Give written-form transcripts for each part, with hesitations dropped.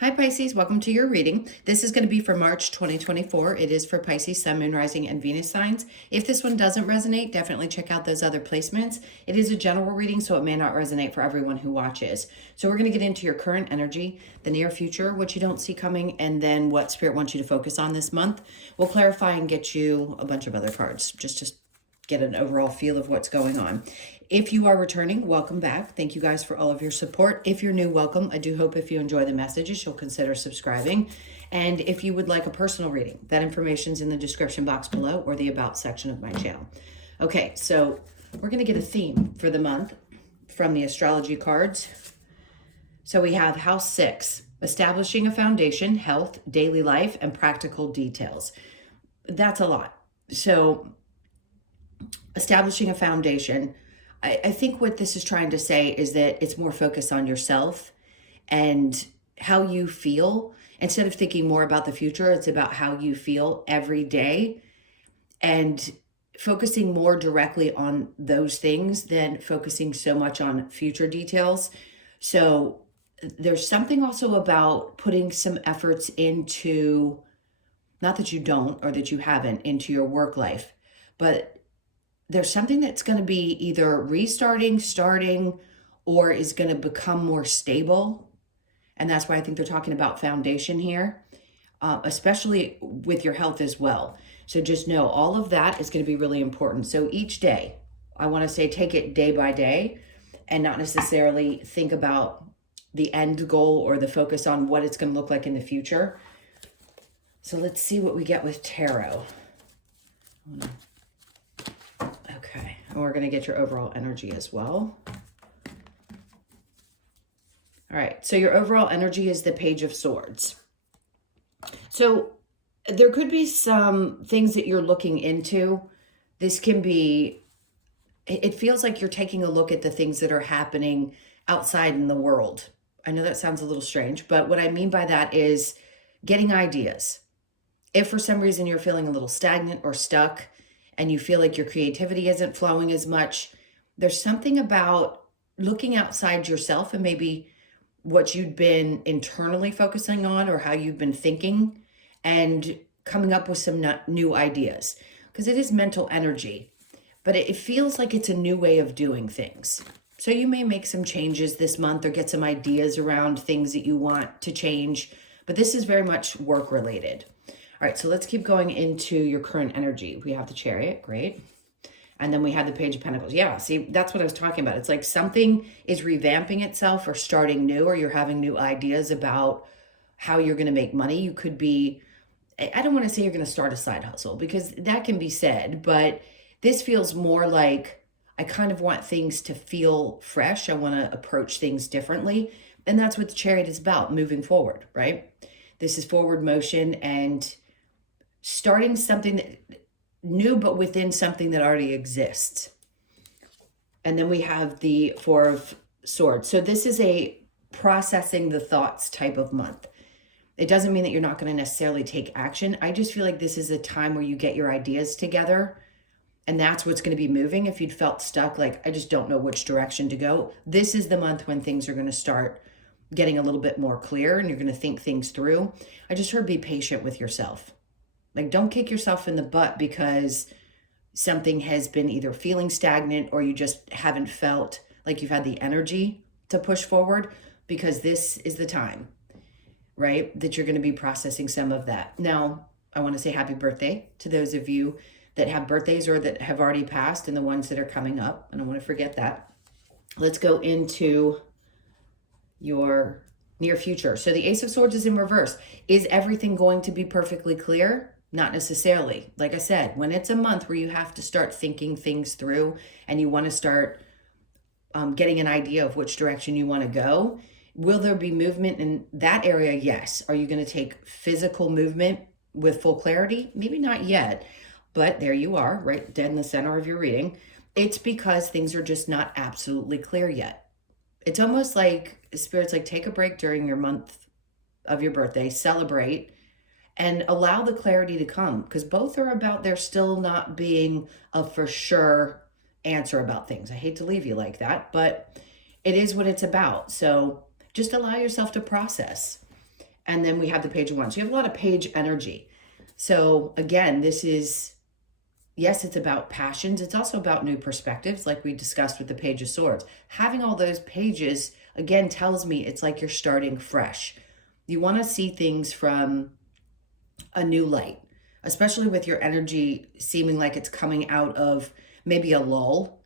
Hi Pisces, welcome to your reading. This is going to be for March 2024. It is for Pisces, Sun, Moon, Rising, and Venus signs. If this one doesn't resonate, definitely check out those other placements. It is a general reading, so it may not resonate for everyone who watches. So we're going to get into your current energy, the near future, what you don't see coming, and then what Spirit wants you to focus on this month. We'll clarify and get you a bunch of other cards just to get an overall feel of what's going on. If you are returning, welcome back. Thank you guys for all of your support. If you're new, welcome. I do hope if you enjoy the messages, you'll consider subscribing. And if you would like a personal reading, that information's in the description box below or the About section of my channel. Okay, so we're going to get a theme for the month from the astrology cards. So we have House 6, establishing a foundation, health, daily life, and practical details. That's a lot. So establishing a foundation, I think what this is trying to say is that it's more focused on yourself and how you feel. Instead of thinking more about the future, it's about how you feel every day and focusing more directly on those things than focusing so much on future details. So there's something also about putting some efforts into, not that you don't or that you haven't, into your work life, but there's something that's going to be either restarting, starting, or is going to become more stable. And that's why I think they're talking about foundation here, especially with your health as well. So just know all of that is going to be really important. So each day, I want to say take it day by day and not necessarily think about the end goal or the focus on what it's going to look like in the future. So let's see what we get with tarot. Okay, and we're going to get your overall energy as well. All right, so your overall energy is the Page of Swords. So there could be some things that you're looking into. This can be, it feels like you're taking a look at the things that are happening outside in the world. I know that sounds a little strange, but what I mean by that is getting ideas. If for some reason you're feeling a little stagnant or stuck, and you feel like your creativity isn't flowing as much, there's something about looking outside yourself and maybe what you've been internally focusing on or how you've been thinking and coming up with some new ideas. Because it is mental energy, but it feels like it's a new way of doing things. So you may make some changes this month or get some ideas around things that you want to change, but this is very much work related. All right, so let's keep going into your current energy. We have the Chariot, great. And then we have the Page of Pentacles. Yeah, see, that's what I was talking about. It's like something is revamping itself or starting new, or you're having new ideas about how you're going to make money. You could be, I don't want to say you're going to start a side hustle because that can be said, but this feels more like I kind of want things to feel fresh. I want to approach things differently. And that's what the Chariot is about, moving forward, right? This is forward motion and starting something new, but within something that already exists. And then we have the Four of Swords. So this is a processing the thoughts type of month. It doesn't mean that you're not going to necessarily take action. I just feel like this is a time where you get your ideas together and that's what's going to be moving. If you'd felt stuck, like, I just don't know which direction to go, this is the month when things are going to start getting a little bit more clear and you're going to think things through. I just heard be patient with yourself. Like, don't kick yourself in the butt because something has been either feeling stagnant or you just haven't felt like you've had the energy to push forward, because this is the time, right, that you're going to be processing some of that. Now, I want to say happy birthday to those of you that have birthdays or that have already passed and the ones that are coming up. I don't want to forget that. Let's go into your near future. So the Ace of Swords is in reverse. Is everything going to be perfectly clear? Not necessarily. Like I said, when it's a month where you have to start thinking things through and you want to start getting an idea of which direction you want to go, will there be movement in that area? Yes. Are you going to take physical movement with full clarity? Maybe not yet, but there you are, right dead in the center of your reading. It's because things are just not absolutely clear yet. It's almost like Spirit's like, take a break during your month of your birthday, celebrate, and allow the clarity to come, because both are about there still not being a for sure answer about things. I hate to leave you like that, but it is what it's about. So just allow yourself to process. And then we have the Page of Wands. So you have a lot of page energy. So again, this is, yes, it's about passions. It's also about new perspectives, like we discussed with the Page of Swords. Having all those pages, again, tells me it's like you're starting fresh. You want to see things from a new light, especially with your energy seeming like it's coming out of maybe a lull.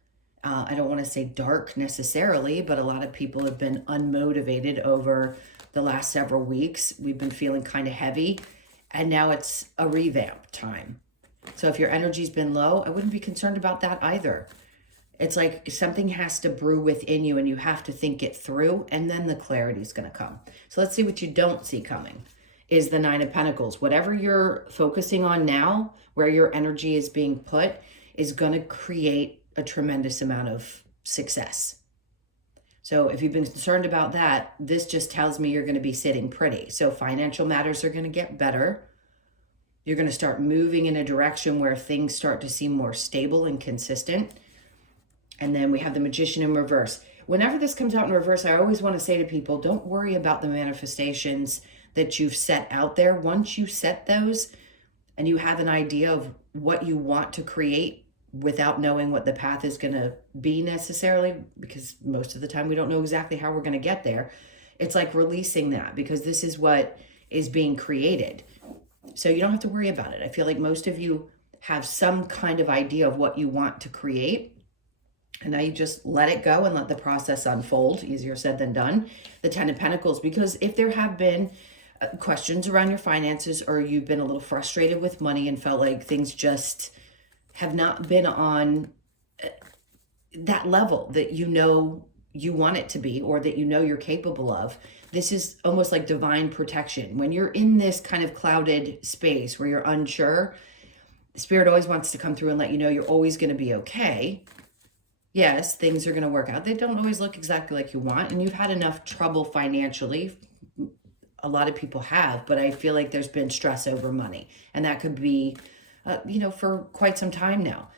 I don't want to say dark necessarily, but a lot of people have been unmotivated over the last several weeks. We've been feeling kind of heavy, and now it's a revamp time. So if your energy's been low, I wouldn't be concerned about that either. It's like something has to brew within you and you have to think it through, and then the clarity is going to come. So let's see what you don't see coming is the Nine of Pentacles. Whatever you're focusing on now, where your energy is being put, is going to create a tremendous amount of success. So if you've been concerned about that, this just tells me you're going to be sitting pretty. So financial matters are going to get better. You're going to start moving in a direction where things start to seem more stable and consistent. And then we have the Magician in reverse. Whenever this comes out in reverse, I always want to say to people, don't worry about the manifestations that you've set out there. Once you set those and you have an idea of what you want to create without knowing what the path is going to be necessarily, because most of the time we don't know exactly how we're going to get there, it's like releasing that, because this is what is being created. So you don't have to worry about it. I feel like most of you have some kind of idea of what you want to create. And now you just let it go and let the process unfold. Easier said than done. The Ten of Pentacles, because if there have been questions around your finances, or you've been a little frustrated with money and felt like things just have not been on that level that you know you want it to be, or that you know you're capable of, this is almost like divine protection. When you're in this kind of clouded space where you're unsure, Spirit always wants to come through and let you know you're always going to be okay. Yes, things are going to work out. They don't always look exactly like you want, and you've had enough trouble financially. A lot of people have, but I feel like there's been stress over money, and that could be, for quite some time now.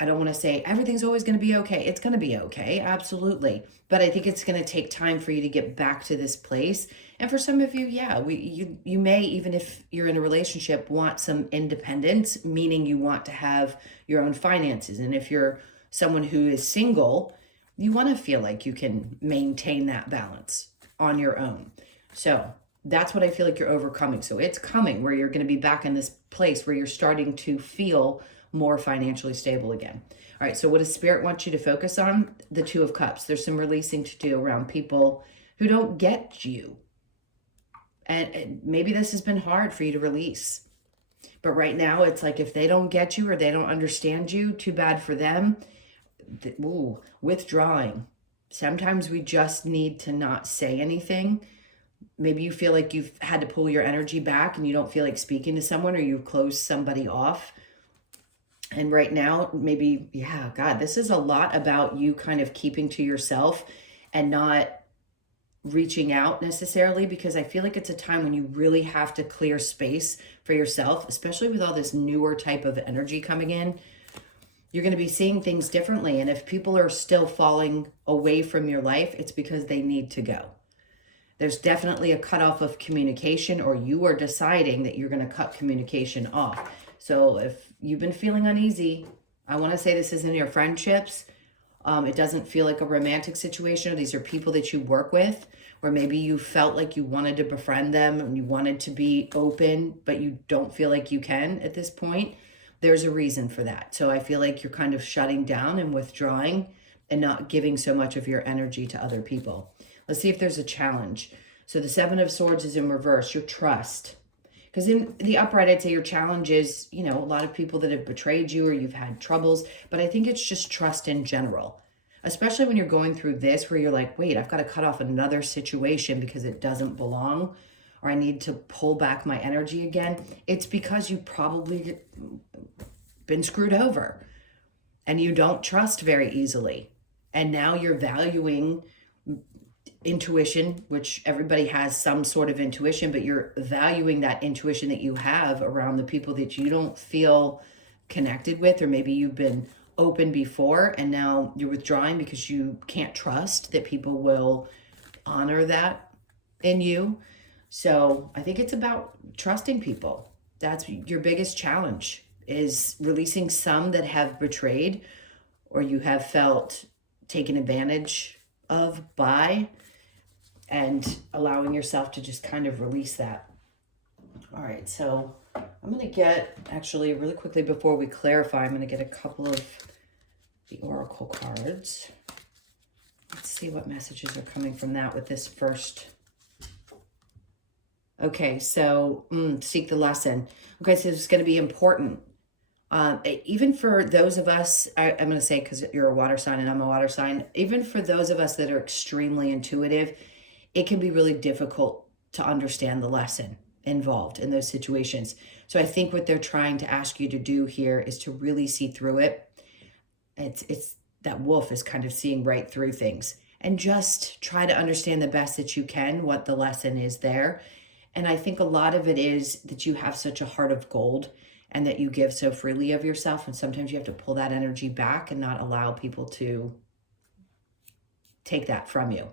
I don't want to say everything's always going to be okay. It's going to be okay, absolutely. But I think it's going to take time for you to get back to this place. And for some of you, yeah, you may, even if you're in a relationship, want some independence, meaning you want to have your own finances. And if you're someone who is single, you want to feel like you can maintain that balance on your own. So that's what I feel like you're overcoming. So it's coming where you're going to be back in this place where you're starting to feel more financially stable again. All right, so what does Spirit want you to focus on? The Two of Cups. There's some releasing to do around people who don't get you. And maybe this has been hard for you to release. But right now, it's like if they don't get you or they don't understand you, too bad for them. Withdrawing. Sometimes we just need to not say anything. Maybe you feel like you've had to pull your energy back and you don't feel like speaking to someone, or you've closed somebody off. And right now, maybe, God, this is a lot about you kind of keeping to yourself and not reaching out necessarily, because I feel like it's a time when you really have to clear space for yourself, especially with all this newer type of energy coming in. You're going to be seeing things differently. And if people are still falling away from your life, it's because they need to go. There's definitely a cutoff of communication, or you are deciding that you're going to cut communication off. So if you've been feeling uneasy, I want to say this is in your friendships. It doesn't feel like a romantic situation. These are people that you work with, where maybe you felt like you wanted to befriend them and you wanted to be open, but you don't feel like you can at this point. There's a reason for that. So I feel like you're kind of shutting down and withdrawing and not giving so much of your energy to other people. Let's see if there's a challenge. So the Seven of Swords is in reverse, your trust. Because in the upright, I'd say your challenge is, a lot of people that have betrayed you or you've had troubles. But I think it's just trust in general, especially when you're going through this where you're like, wait, I've got to cut off another situation because it doesn't belong, or I need to pull back my energy again. It's because you probably been screwed over and you don't trust very easily. And now you're valuing intuition, which everybody has some sort of intuition, but you're valuing that intuition that you have around the people that you don't feel connected with, or maybe you've been open before and now you're withdrawing because you can't trust that people will honor that. in you. So I think it's about trusting people. That's your biggest challenge, is releasing some that have betrayed or you have felt taken advantage of by, and allowing yourself to just kind of release that. All right, so I'm going to get, actually, really quickly before we clarify, I'm going to get a couple of the oracle cards. Let's see what messages are coming from that with this first. Okay, so seek the lesson. Okay, so it's going to be important. Even for those of us, I'm going to say, because you're a water sign and I'm a water sign, even for those of us that are extremely intuitive, it can be really difficult to understand the lesson involved in those situations. So I think what they're trying to ask you to do here is to really see through it. It's that wolf is kind of seeing right through things, and just try to understand the best that you can what the lesson is there. And I think a lot of it is that you have such a heart of gold and that you give so freely of yourself. And sometimes you have to pull that energy back and not allow people to take that from you.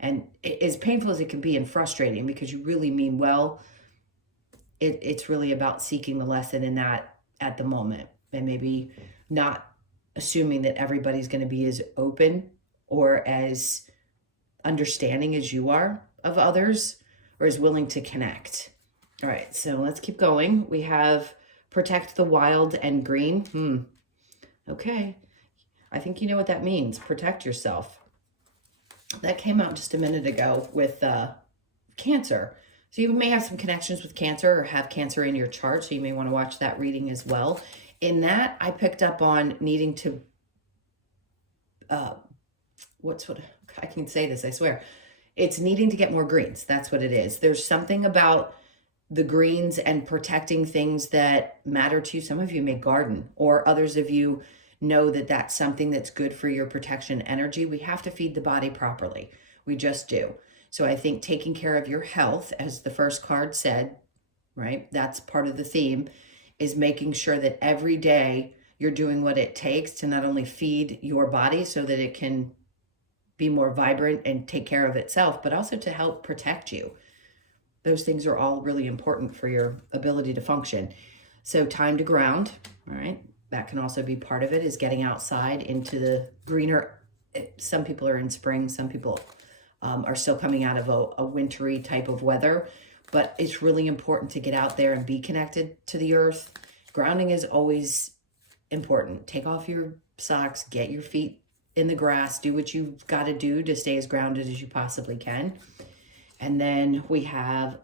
And as painful as it can be and frustrating, because you really mean well, it's really about seeking the lesson in that at the moment, and maybe not assuming that everybody's going to be as open or as understanding as you are of others, or as willing to connect. All right, so let's keep going. We have protect the wild and green. Okay, I think you know what that means. Protect yourself. That came out just a minute ago with Cancer. So you may have some connections with Cancer or have Cancer in your chart, so you may want to watch that reading as well. In that, I picked up on needing to, I can say this, I swear. It's needing to get more greens. That's what it is. There's something about the greens and protecting things that matter to you. Some of you may garden, or others of you know that that's something that's good for your protection energy. We have to feed the body properly. We just do. So I think taking care of your health, as the first card said, right? That's part of the theme, is making sure that every day you're doing what it takes to not only feed your body so that it can be more vibrant and take care of itself, but also to help protect you. Those things are all really important for your ability to function. So time to ground, all right? That can also be part of it, is getting outside into the greener. Some people are in spring, some people are still coming out of a wintry type of weather, but it's really important to get out there and be connected to the earth. Grounding is always important. Take off your socks, get your feet in the grass, do what you've got to do to stay as grounded as you possibly can. And then we have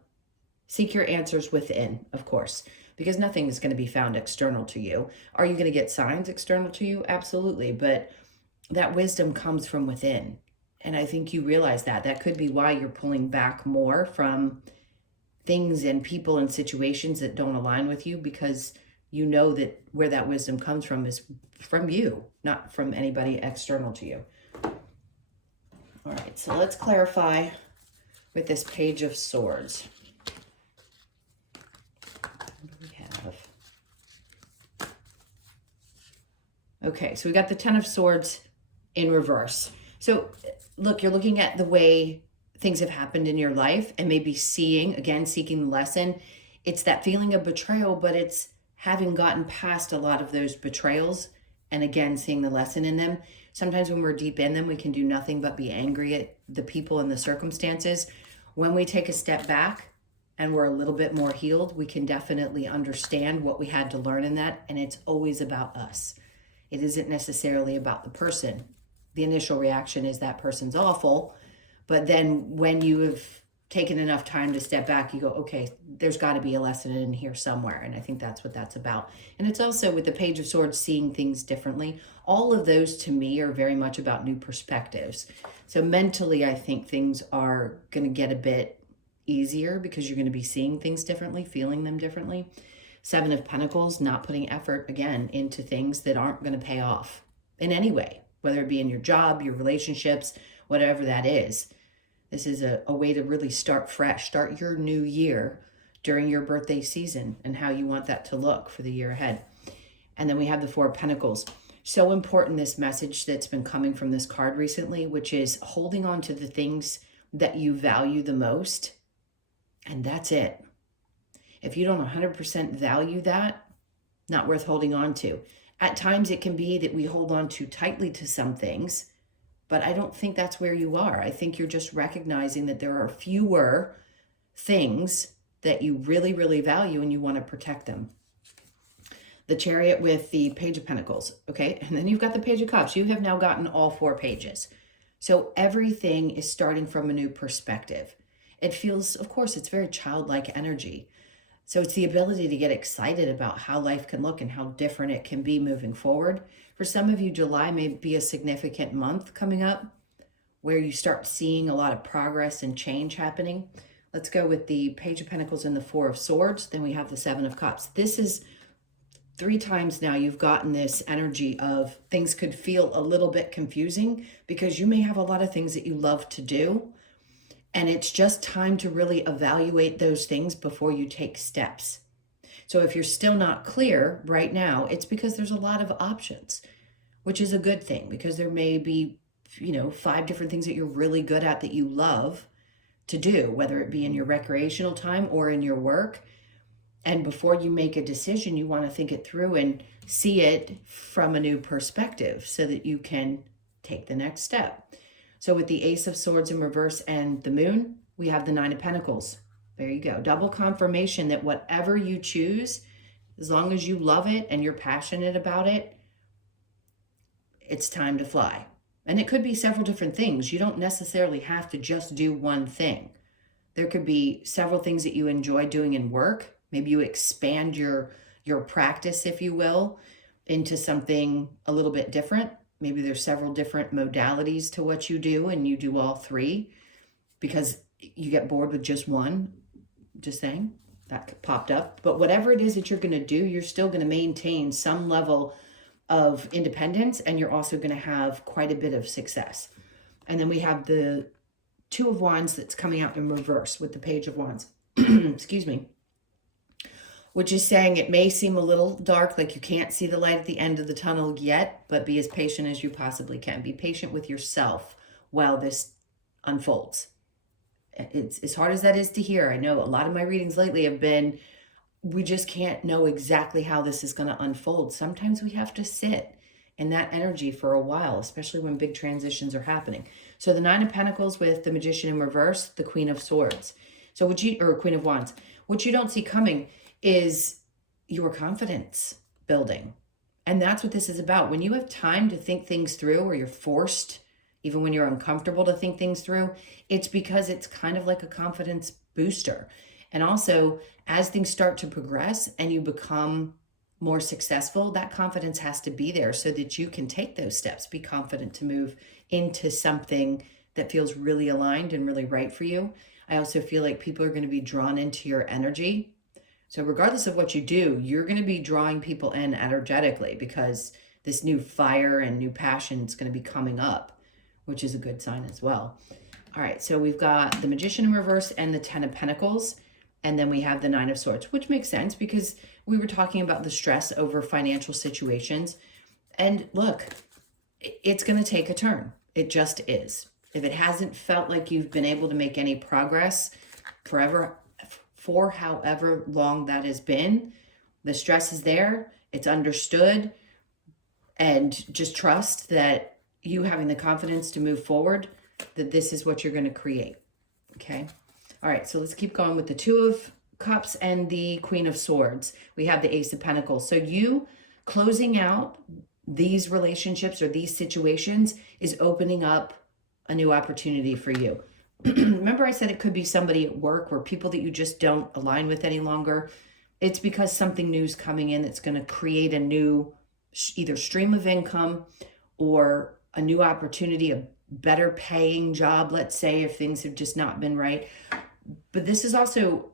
seek your answers within, of course, because nothing is going to be found external to you. Are you going to get signs external to you? Absolutely. But that wisdom comes from within. And I think you realize that. That could be why you're pulling back more from things and people and situations that don't align with you, because you know that where that wisdom comes from is from you, not from anybody external to you. All right, so let's clarify with this Page of Swords. What do we have? Okay, so we got the Ten of Swords in reverse. So look, you're looking at the way things have happened in your life and maybe seeing, again, seeking the lesson. It's that feeling of betrayal, but it's having gotten past a lot of those betrayals and again, seeing the lesson in them. Sometimes when we're deep in them, we can do nothing but be angry at the people and the circumstances. When we take a step back and we're a little bit more healed, we can definitely understand what we had to learn in that. And it's always about us. It isn't necessarily about the person. The initial reaction is that person's awful. But then when you have taken enough time to step back, you go, okay, there's got to be a lesson in here somewhere. And I think that's what that's about. And it's also with the Page of Swords, seeing things differently. All of those to me are very much about new perspectives. So mentally, I think things are going to get a bit easier because you're going to be seeing things differently, feeling them differently. Seven of Pentacles, not putting effort, again, into things that aren't going to pay off in any way, whether it be in your job, your relationships, whatever that is. This is a way to really start fresh, start your new year during your birthday season and how you want that to look for the year ahead. And then we have the Four of Pentacles. So important, this message that's been coming from this card recently, which is holding on to the things that you value the most, and that's it. If you don't 100% value that, not worth holding on to. At times it can be that we hold on too tightly to some things, but I don't think that's where you are. I think you're just recognizing that there are fewer things that you really, really value and you want to protect them. The Chariot with the Page of Pentacles, okay? And then you've got the Page of Cups. You have now gotten all 4 pages. So everything is starting from a new perspective. It feels, of course, it's very childlike energy. So it's the ability to get excited about how life can look and how different it can be moving forward. For some of you, July may be a significant month coming up where you start seeing a lot of progress and change happening. Let's go with the Page of Pentacles and the 4 of Swords. Then we have the 7 of Cups. This is 3 times now you've gotten this energy of things could feel a little bit confusing because you may have a lot of things that you love to do. And it's just time to really evaluate those things before you take steps. So if you're still not clear right now, it's because there's a lot of options, which is a good thing because there may be, 5 different things that you're really good at that you love to do, whether it be in your recreational time or in your work. And before you make a decision, you want to think it through and see it from a new perspective so that you can take the next step. So with the Ace of Swords in reverse and the Moon, we have the 9 of Pentacles. There you go. Double confirmation that whatever you choose, as long as you love it and you're passionate about it, it's time to fly. And it could be several different things. You don't necessarily have to just do one thing. There could be several things that you enjoy doing in work. Maybe you expand your practice, if you will, into something a little bit different. Maybe there's several different modalities to what you do and you do all 3 because you get bored with just one. Just saying, that popped up. But whatever it is that you're going to do, you're still going to maintain some level of independence and you're also going to have quite a bit of success. And then we have the 2 of Wands that's coming out in reverse with the Page of Wands. Excuse me. Which is saying it may seem a little dark, like you can't see the light at the end of the tunnel yet, but be as patient as you possibly can. Be patient with yourself while this unfolds. It's as hard as that is to hear. I know a lot of my readings lately have been, we just can't know exactly how this is going to unfold. Sometimes we have to sit in that energy for a while, especially when big transitions are happening. So the 9 of Pentacles with the Magician in reverse, the Queen of Swords. So Queen of Wands. What you don't see coming is your confidence building. And that's what this is about. When you have time to think things through, or you're forced, even when you're uncomfortable to think things through, it's because it's kind of like a confidence booster. And also, as things start to progress and you become more successful, that confidence has to be there so that you can take those steps, be confident to move into something that feels really aligned and really right for you. I also feel like people are going to be drawn into your energy. So regardless of what you do, you're going to be drawing people in energetically because this new fire and new passion is going to be coming up, which is a good sign as well. All right, so we've got the Magician in reverse and the 10 of Pentacles, and then we have the 9 of Swords, which makes sense because we were talking about the stress over financial situations. And look, it's going to take a turn. It just is. If it hasn't felt like you've been able to make any progress for however long that has been, the stress is there, it's understood, and just trust that you having the confidence to move forward, that this is what you're going to create. Okay. All right. So let's keep going with the 2 of Cups and the Queen of Swords. We have the Ace of Pentacles. So you closing out these relationships or these situations is opening up a new opportunity for you. Remember I said it could be somebody at work or people that you just don't align with any longer. It's because something new is coming in that's going to create a new either stream of income or a new opportunity, a better paying job, let's say, if things have just not been right. But this is also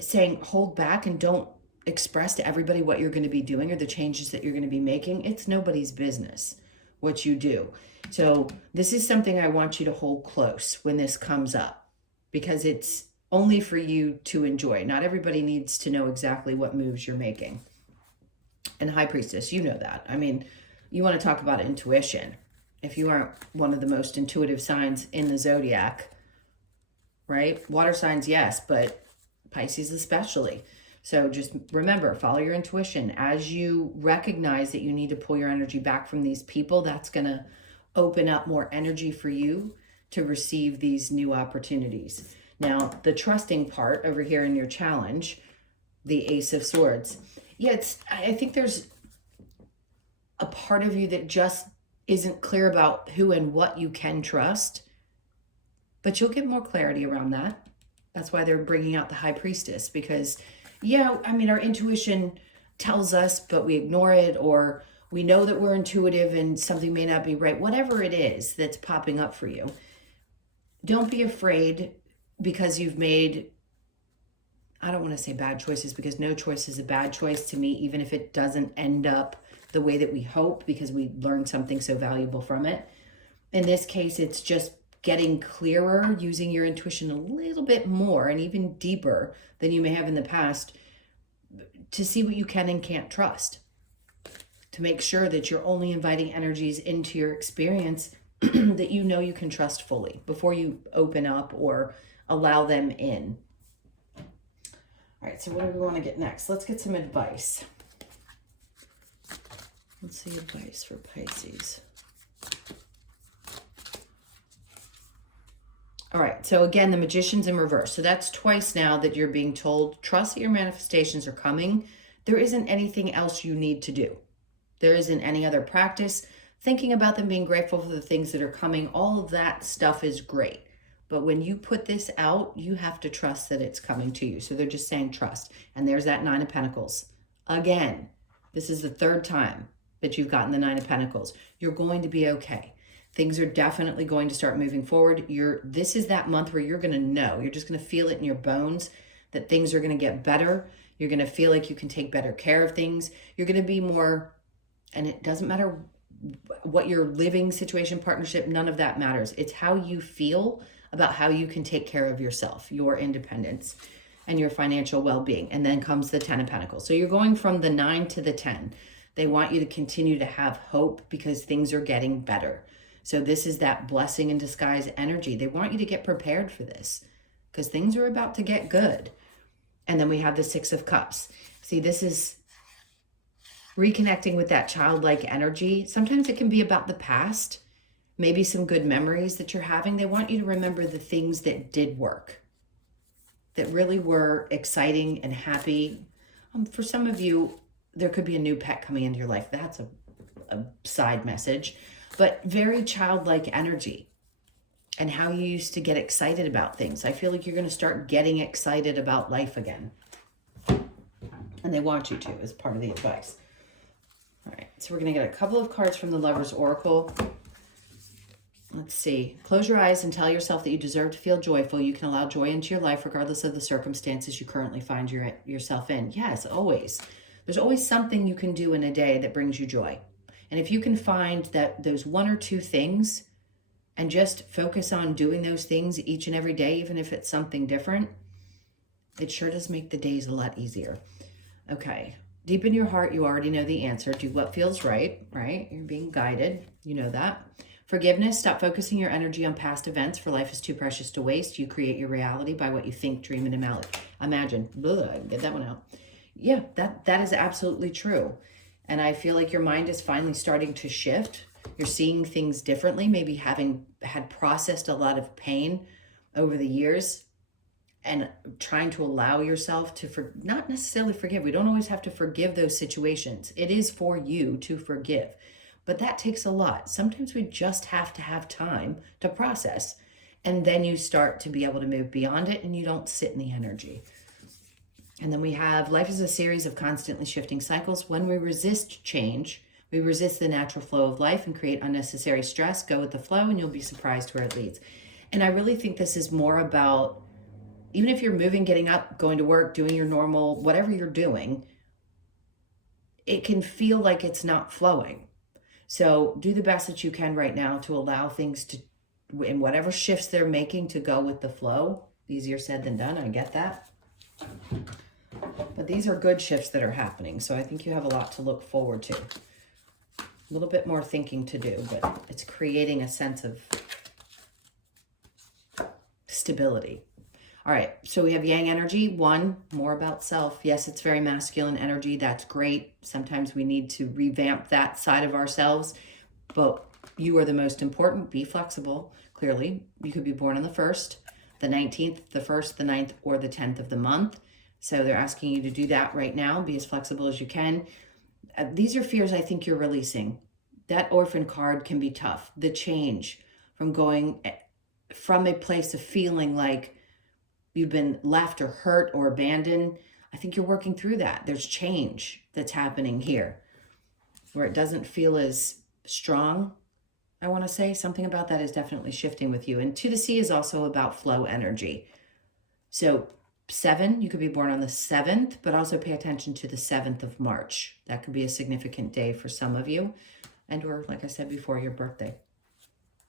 saying hold back and don't express to everybody what you're going to be doing or the changes that you're going to be making. It's nobody's business what you do. So this is something I want you to hold close when this comes up because it's only for you to enjoy. Not everybody needs to know exactly what moves you're making. And High Priestess, you know that. I mean, you want to talk about intuition. If you aren't one of the most intuitive signs in the zodiac, right? Water signs, yes, but Pisces especially. So just remember, follow your intuition. As you recognize that you need to pull your energy back from these people, that's going to open up more energy for you to receive these new opportunities. Now, the trusting part over here in your challenge, the Ace of Swords. Yeah, I think there's a part of you that just isn't clear about who and what you can trust, but you'll get more clarity around that. That's why they're bringing out the High Priestess, because, yeah, I mean, our intuition tells us, but we ignore it, or we know that we're intuitive and something may not be right. Whatever it is that's popping up for you, don't be afraid because you've made, I don't want to say bad choices, because no choice is a bad choice to me, even if it doesn't end up the way that we hope, because we learned something so valuable from it. In this case, it's just getting clearer, using your intuition a little bit more and even deeper than you may have in the past to see what you can and can't trust, to make sure that you're only inviting energies into your experience that you know you can trust fully before you open up or allow them in. All right, so what do we want to get next? Let's get some advice. Let's see advice for Pisces. All right, so again, the Magician's in reverse. So that's twice now that you're being told, trust that your manifestations are coming. There isn't anything else you need to do. There isn't any other practice. Thinking about them, being grateful for the things that are coming, all of that stuff is great. But when you put this out, you have to trust that it's coming to you. So they're just saying trust. And there's that Nine of Pentacles. Again, this is the third time that you've gotten the Nine of Pentacles. You're going to be okay. Things are definitely going to start moving forward. This is that month where you're going to know. You're just going to feel it in your bones that things are going to get better. You're going to feel like you can take better care of things. You're going to be more, and it doesn't matter what your living situation, partnership, none of that matters. It's how you feel about how you can take care of yourself, your independence, and your financial well-being. And then comes the 10 of Pentacles. So you're going from the 9 to the 10. They want you to continue to have hope because things are getting better. So this is that blessing in disguise energy. They want you to get prepared for this because things are about to get good. And then we have the 6 of Cups. See, this is reconnecting with that childlike energy. Sometimes it can be about the past, maybe some good memories that you're having. They want you to remember the things that did work, that really were exciting and happy. For some of you, there could be a new pet coming into your life. That's a side message, but very childlike energy and how you used to get excited about things. I feel like you're going to start getting excited about life again. And they want you to as part of the advice. All right, so we're going to get a couple of cards from the Lover's Oracle. Let's see. Close your eyes and tell yourself that you deserve to feel joyful. You can allow joy into your life regardless of the circumstances you currently find yourself in. Yes, always. There's always something you can do in a day that brings you joy. And if you can find that those 1 or 2 things and just focus on doing those things each and every day, even if it's something different, it sure does make the days a lot easier. Okay. Deep in your heart, you already know the answer. Do what feels right, right? You're being guided. You know that. Forgiveness. Stop focusing your energy on past events, for life is too precious to waste. You create your reality by what you think, dream, and imagine. Get that one out. Yeah, that is absolutely true. And I feel like your mind is finally starting to shift. You're seeing things differently, maybe having had processed a lot of pain over the years and trying to allow yourself to not necessarily forgive. We don't always have to forgive those situations. It is for you to forgive, but that takes a lot. Sometimes we just have to have time to process, and then you start to be able to move beyond it and you don't sit in the energy. And then we have life is a series of constantly shifting cycles. When we resist change, we resist the natural flow of life and create unnecessary stress. Go with the flow and you'll be surprised where it leads. And I really think this is more about, even if you're moving, getting up, going to work, doing your normal, whatever you're doing, it can feel like it's not flowing. So do the best that you can right now to allow things to, in whatever shifts they're making, to go with the flow. Easier said than done, I get that. But these are good shifts that are happening. So I think you have a lot to look forward to. A little bit more thinking to do, but it's creating a sense of stability. All right, so we have yang energy. 1, more about self. Yes, it's very masculine energy. That's great. Sometimes we need to revamp that side of ourselves, but you are the most important. Be flexible. Clearly, you could be born on the 1st, the 19th, the 1st, the 9th, or the 10th of the month. So they're asking you to do that right now. Be as flexible as you can. These are fears I think you're releasing. That orphan card can be tough. The change from going from a place of feeling like you've been left or hurt or abandoned. I think you're working through that. There's change that's happening here where it doesn't feel as strong. I want to say something about that is definitely shifting with you. And 2 to C is also about flow energy. So 7, you could be born on the 7th, but also pay attention to the 7th of March. That could be a significant day for some of you. And or, like I said before, your birthday.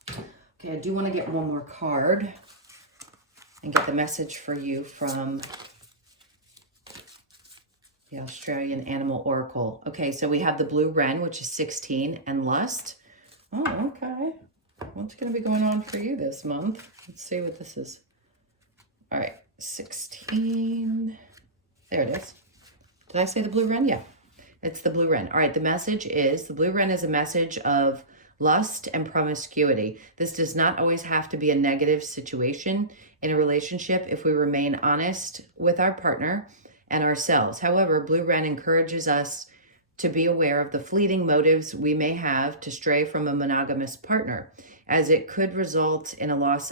Okay, I do want to get one more card and get the message for you from the Australian Animal Oracle. Okay, so we have the blue wren, which is 16, and lust. Oh, okay. What's going to be going on for you this month? Let's see what this is. All right, 16. There it is. Did I say the blue wren? Yeah, it's the blue wren. All right, the message is, the blue wren is a message of lust and promiscuity. This does not always have to be a negative situation in a relationship if we remain honest with our partner and ourselves. However, blue wren encourages us to be aware of the fleeting motives we may have to stray from a monogamous partner, as it could result in a loss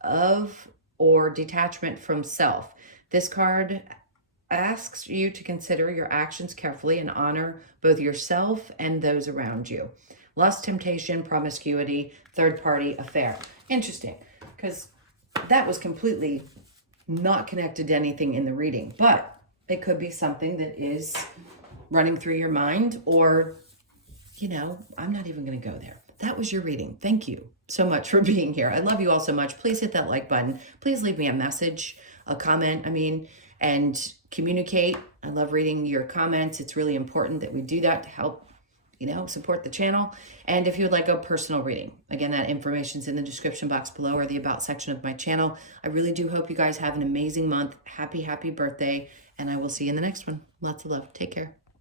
of or detachment from self. This card asks you to consider your actions carefully and honor both yourself and those around you. Lust, temptation, promiscuity, third-party affair. Interesting, because that was completely not connected to anything in the reading, but it could be something that is running through your mind, or, you know, I'm not even going to go there. That was your reading. Thank you so much for being here. I love you all so much. Please hit that like button. Please leave me a message, a comment, and communicate. I love reading your comments. It's really important that we do that to help, you know, support the channel. And if you would like a personal reading, again, that information's in the description box below or the about section of my channel. I really do hope you guys have an amazing month. Happy birthday. And I will see you in the next one. Lots of love. Take care.